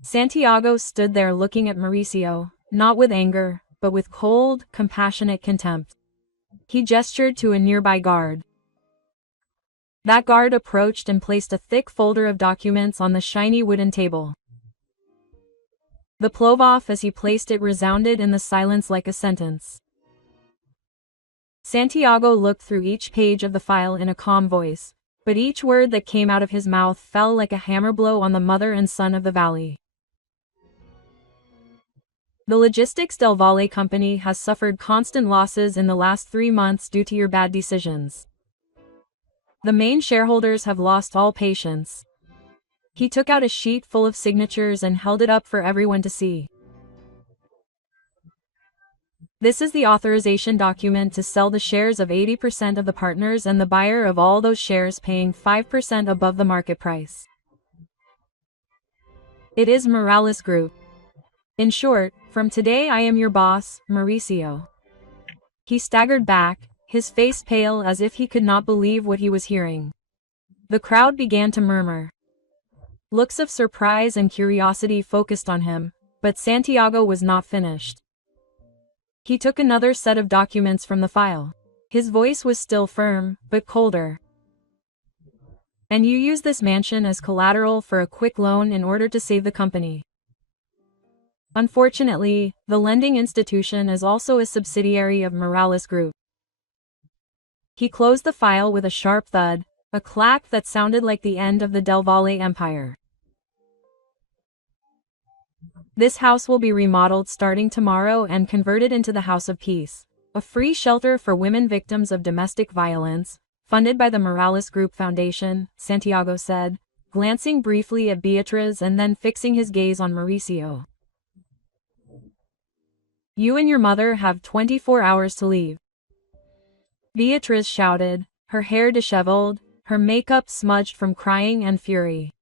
Santiago stood there looking at Mauricio, not with anger, but with cold, compassionate contempt. He gestured to a nearby guard. That guard approached and placed a thick folder of documents on the shiny wooden table. The plov-off as he placed it resounded in the silence like a sentence. Santiago looked through each page of the file in a calm voice, but each word that came out of his mouth fell like a hammer blow on the mother and son of the valley. The Logistics del Valle company has suffered constant losses in the last 3 months due to your bad decisions. The main shareholders have lost all patience. He took out a sheet full of signatures and held it up for everyone to see. This is the authorization document to sell the shares of 80% of the partners and the buyer of all those shares paying 5% above the market price. It is Morales Group. In short, from today I am your boss, Mauricio. He staggered back, his face pale as if he could not believe what he was hearing. The crowd began to murmur. Looks of surprise and curiosity focused on him, but Santiago was not finished. He took another set of documents from the file. His voice was still firm, but colder. And you use this mansion as collateral for a quick loan in order to save the company. Unfortunately, the lending institution is also a subsidiary of Morales Group. He closed the file with a sharp thud, a clack that sounded like the end of the Del Valle Empire. This house will be remodeled starting tomorrow and converted into the House of Peace, a free shelter for women victims of domestic violence, funded by the Morales Group Foundation, Santiago said, glancing briefly at Beatriz and then fixing his gaze on Mauricio. You and your mother have 24 hours to leave. Beatriz shouted, her hair disheveled, her makeup smudged from crying and fury.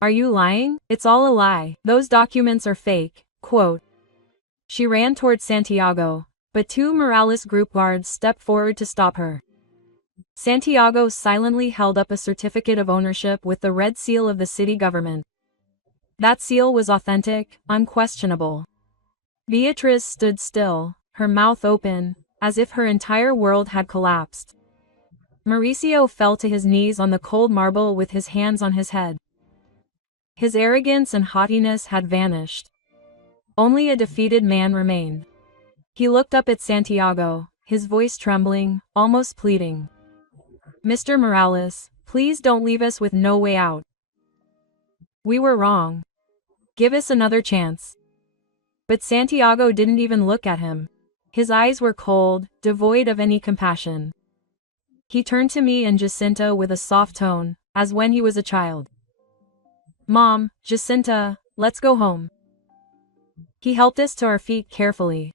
Are you lying? It's all a lie. Those documents are fake, quote. She ran toward Santiago, but two Morales Group guards stepped forward to stop her. Santiago silently held up a certificate of ownership with the red seal of the city government. That seal was authentic, unquestionable. Beatriz stood still, her mouth open, as if her entire world had collapsed. Mauricio fell to his knees on the cold marble with his hands on his head. His arrogance and haughtiness had vanished. Only a defeated man remained. He looked up at Santiago, his voice trembling, almost pleading. Mr. Morales, please don't leave us with no way out. We were wrong. Give us another chance. But Santiago didn't even look at him. His eyes were cold, devoid of any compassion. He turned to me and Jacinta with a soft tone, as when he was a child. Mom, Jacinta, let's go home. He helped us to our feet carefully.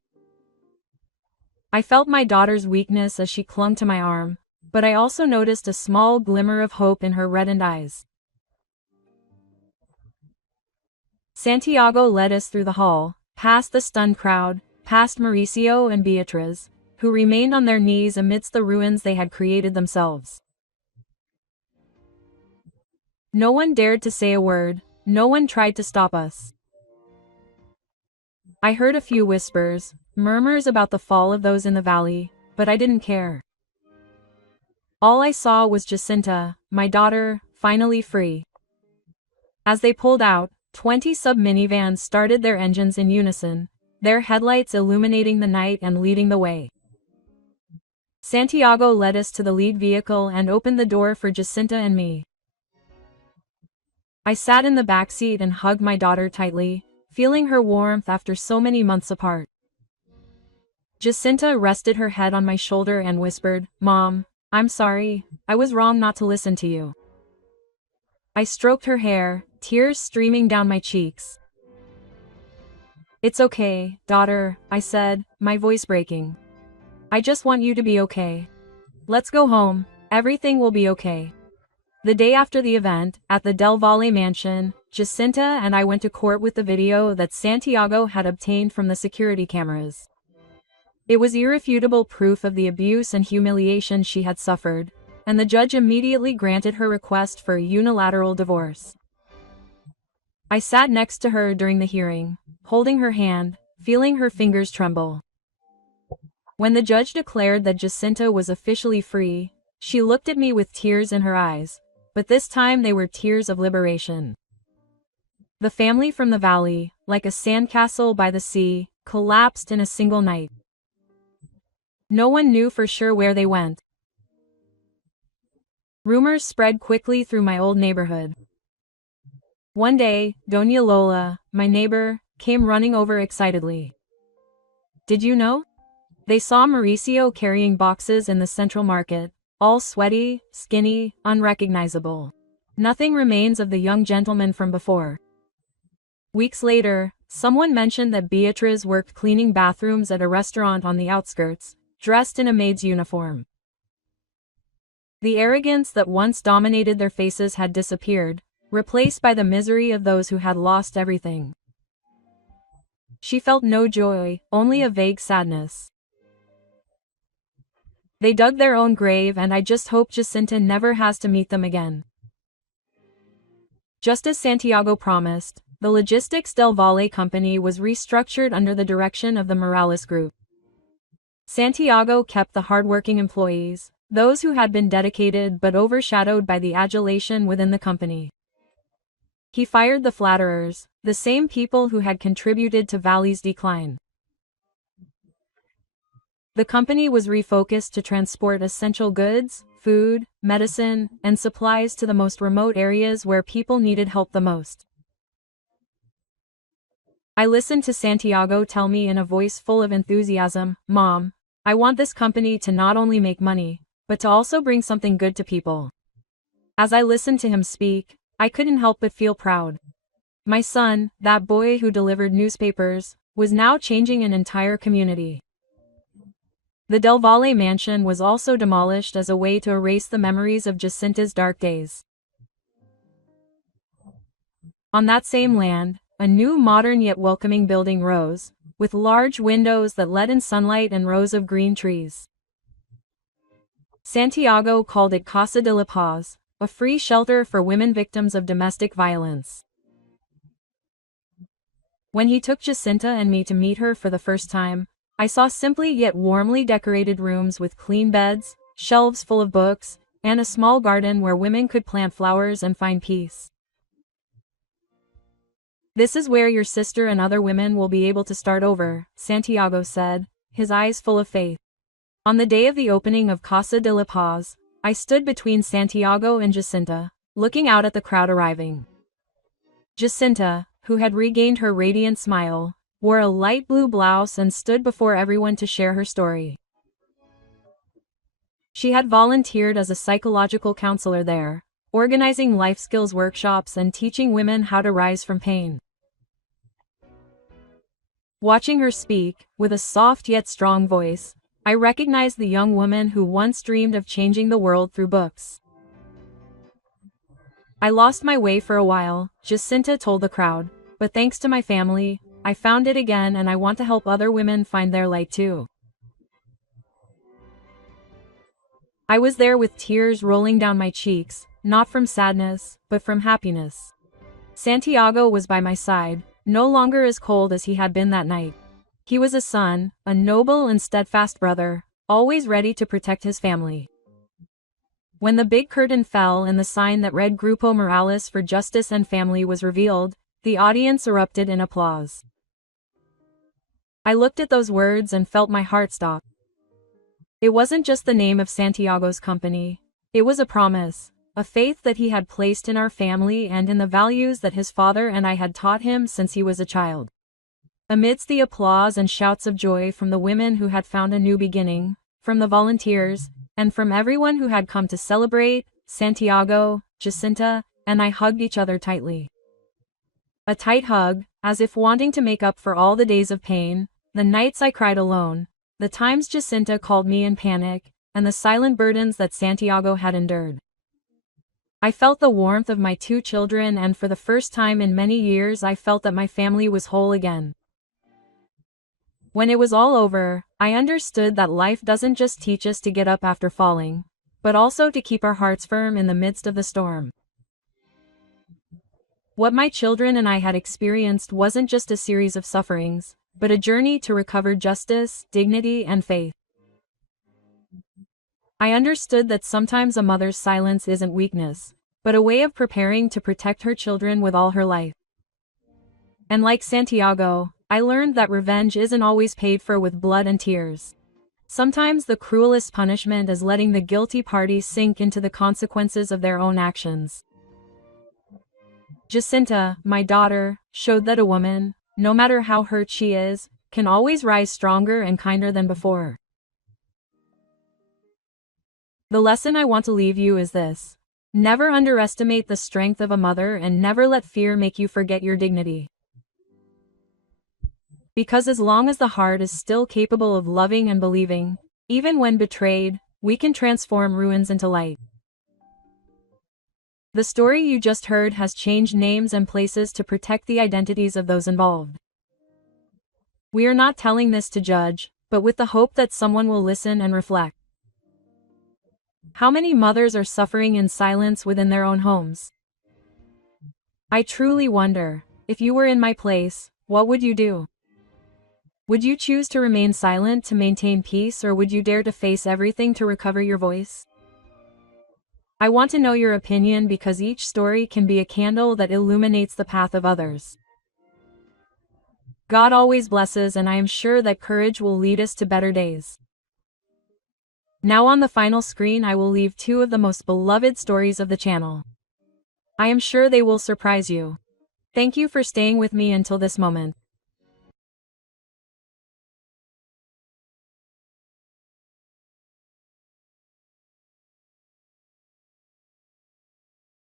I felt my daughter's weakness as she clung to my arm, but I also noticed a small glimmer of hope in her reddened eyes. Santiago led us through the hall, past the stunned crowd, past Mauricio and Beatriz, who remained on their knees amidst the ruins they had created themselves. No one dared to say a word, no one tried to stop us. I heard a few whispers, murmurs about the fall of those in the valley, but I didn't care. All I saw was Jacinta, my daughter, finally free. As they pulled out, 20 sub-minivans started their engines in unison, their headlights illuminating the night and leading the way. Santiago led us to the lead vehicle and opened the door for Jacinta and me. I sat in the back seat and hugged my daughter tightly, feeling her warmth after so many months apart. Jacinta rested her head on my shoulder and whispered, Mom, I'm sorry, I was wrong not to listen to you. I stroked her hair, tears streaming down my cheeks. It's okay, daughter, I said, my voice breaking. I just want you to be okay. Let's go home, everything will be okay. The day after the event, at the Del Valle mansion, Jacinta and I went to court with the video that Santiago had obtained from the security cameras. It was irrefutable proof of the abuse and humiliation she had suffered, and the judge immediately granted her request for a unilateral divorce. I sat next to her during the hearing, holding her hand, feeling her fingers tremble. When the judge declared that Jacinta was officially free, she looked at me with tears in her eyes, but this time they were tears of liberation. The family from the valley, like a sandcastle by the sea, collapsed in a single night. No one knew for sure where they went. Rumors spread quickly through my old neighborhood. One day, Doña Lola, my neighbor, came running over excitedly. Did you know? They saw Mauricio carrying boxes in the central market, all sweaty, skinny, unrecognizable. Nothing remains of the young gentleman from before. Weeks later, someone mentioned that Beatriz worked cleaning bathrooms at a restaurant on the outskirts, dressed in a maid's uniform. The arrogance that once dominated their faces had disappeared, replaced by the misery of those who had lost everything. She felt no joy, only a vague sadness. They dug their own grave, and I just hope Jacinta never has to meet them again. Just as Santiago promised, the Logistics Del Valle company was restructured under the direction of the Morales Group. Santiago kept the hardworking employees, those who had been dedicated but overshadowed by the adulation within the company. He fired the flatterers, the same people who had contributed to Valley's decline. The company was refocused to transport essential goods, food, medicine, and supplies to the most remote areas where people needed help the most. I listened to Santiago tell me in a voice full of enthusiasm, Mom, I want this company to not only make money, but to also bring something good to people. As I listened to him speak, I couldn't help but feel proud. My son, that boy who delivered newspapers, was now changing an entire community. The Del Valle mansion was also demolished as a way to erase the memories of Jacinta's dark days. On that same land, a new modern yet welcoming building rose, with large windows that let in sunlight and rows of green trees. Santiago called it Casa de la Paz, a free shelter for women victims of domestic violence. When he took Jacinta and me to meet her for the first time, I saw simply yet warmly decorated rooms with clean beds, shelves full of books, and a small garden where women could plant flowers and find peace. "This is where your sister and other women will be able to start over," Santiago said, his eyes full of faith. On the day of the opening of Casa de la Paz, I stood between Santiago and Jacinta, looking out at the crowd arriving. Jacinta, who had regained her radiant smile, wore a light blue blouse and stood before everyone to share her story. She had volunteered as a psychological counselor there, organizing life skills workshops and teaching women how to rise from pain. Watching her speak, with a soft yet strong voice, I recognized the young woman who once dreamed of changing the world through books. "I lost my way for a while," Jacinta told the crowd, "but thanks to my family, I found it again and I want to help other women find their light too." I was there with tears rolling down my cheeks, not from sadness, but from happiness. Santiago was by my side, no longer as cold as he had been that night. He was a son, a noble and steadfast brother, always ready to protect his family. When the big curtain fell and the sign that read Grupo Morales for Justice and Family was revealed, the audience erupted in applause. I looked at those words and felt my heart stop. It wasn't just the name of Santiago's company, it was a promise, a faith that he had placed in our family and in the values that his father and I had taught him since he was a child. Amidst the applause and shouts of joy from the women who had found a new beginning, from the volunteers, and from everyone who had come to celebrate, Santiago, Jacinta, and I hugged each other tightly. A tight hug, as if wanting to make up for all the days of pain, the nights I cried alone, the times Jacinta called me in panic, and the silent burdens that Santiago had endured. I felt the warmth of my two children, and for the first time in many years I felt that my family was whole again. When it was all over, I understood that life doesn't just teach us to get up after falling, but also to keep our hearts firm in the midst of the storm. What my children and I had experienced wasn't just a series of sufferings, but a journey to recover justice, dignity, and faith. I understood that sometimes a mother's silence isn't weakness, but a way of preparing to protect her children with all her life. And like Santiago, I learned that revenge isn't always paid for with blood and tears. Sometimes the cruelest punishment is letting the guilty party sink into the consequences of their own actions. Jacinta, my daughter, showed that a woman, no matter how hurt she is, can always rise stronger and kinder than before. The lesson I want to leave you is this: never underestimate the strength of a mother and never let fear make you forget your dignity. Because as long as the heart is still capable of loving and believing, even when betrayed, we can transform ruins into light. The story you just heard has changed names and places to protect the identities of those involved. We are not telling this to judge, but with the hope that someone will listen and reflect. How many mothers are suffering in silence within their own homes? I truly wonder, if you were in my place, what would you do? Would you choose to remain silent to maintain peace, or would you dare to face everything to recover your voice? I want to know your opinion, because each story can be a candle that illuminates the path of others. God always blesses, and I am sure that courage will lead us to better days. Now on the final screen I will leave two of the most beloved stories of the channel. I am sure they will surprise you. Thank you for staying with me until this moment.